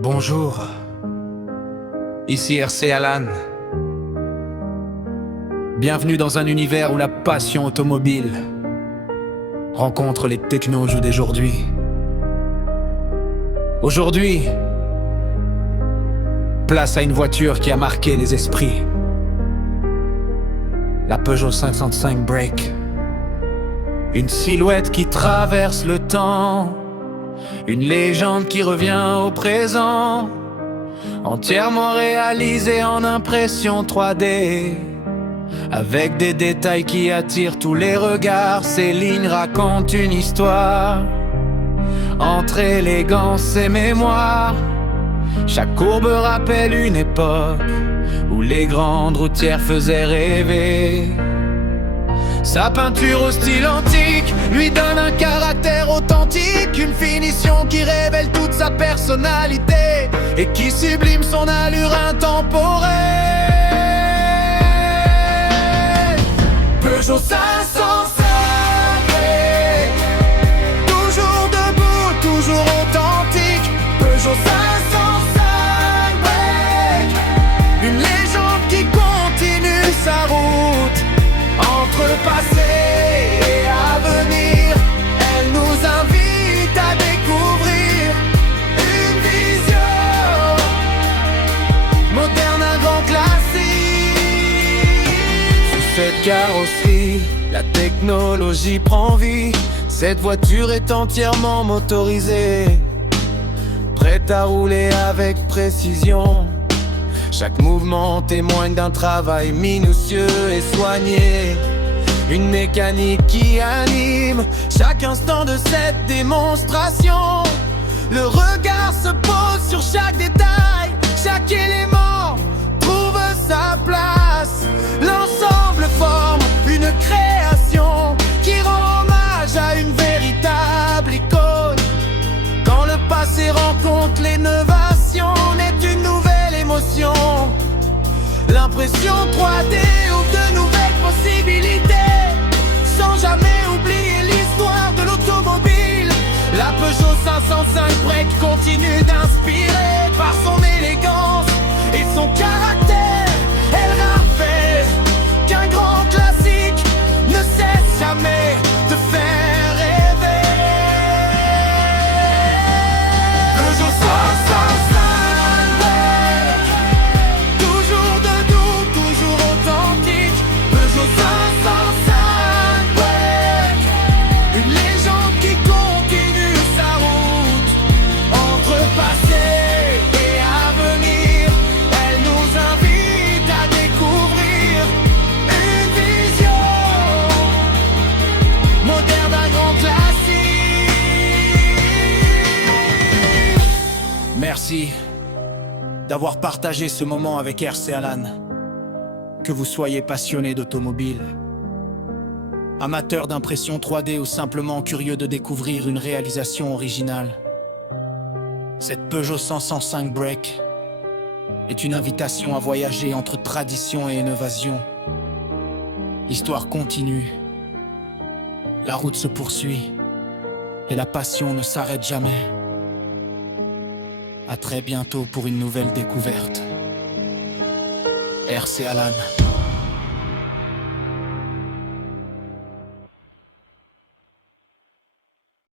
Bonjour, ici RC Alan. Bienvenue dans un univers où la passion automobile rencontre les technos d'aujourd'hui. Aujourd'hui, place à une voiture qui a marqué les esprits. La Peugeot 505 Break. Une silhouette qui traverse le temps. Une légende qui revient au présent, entièrement réalisée en impression 3D. Avec des détails qui attirent tous les regards, ces lignes racontent une histoire. Entre élégance et mémoire, chaque courbe rappelle une époque où les grandes routières faisaient rêver. Sa peinture au style antique lui donne un caractère authentique, une finition qui révèle toute sa personnalité et qui sublime son allure intemporelle. Peugeot 505, toujours debout, toujours authentique. Peugeot 505, une légende qui continue sa route. Entre le passé et l'avenir, elle nous invite à découvrir une vision moderne, un grand classique. Sous cette carrosserie, la technologie prend vie. Cette voiture est entièrement motorisée, prête à rouler avec précision. Chaque mouvement témoigne d'un travail minutieux et soigné. Une mécanique qui anime chaque instant de cette démonstration. Le regard se pose sur chaque détail, chaque élément trouve sa place. L'ensemble forme une création qui rend hommage à une véritable icône. Quand le passé rencontre l'innovation, naît une nouvelle émotion. L'impression 3D ouvre de nouvelles possibilités, sans jamais oublier l'histoire de l'automobile. La Peugeot 505 Break continue d'inspirer par son élégance et son caractère. Elle rappelle qu'un grand classique ne cesse jamais de faire rêver. Peugeot 505 Merci d'avoir partagé ce moment avec RC Alan. Que vous soyez passionné d'automobile, amateur d'impression 3D ou simplement curieux de découvrir une réalisation originale, cette Peugeot 505 Break est une invitation à voyager entre tradition et innovation. L'histoire continue, la route se poursuit et la passion ne s'arrête jamais. À très bientôt pour une nouvelle découverte. RC Alan.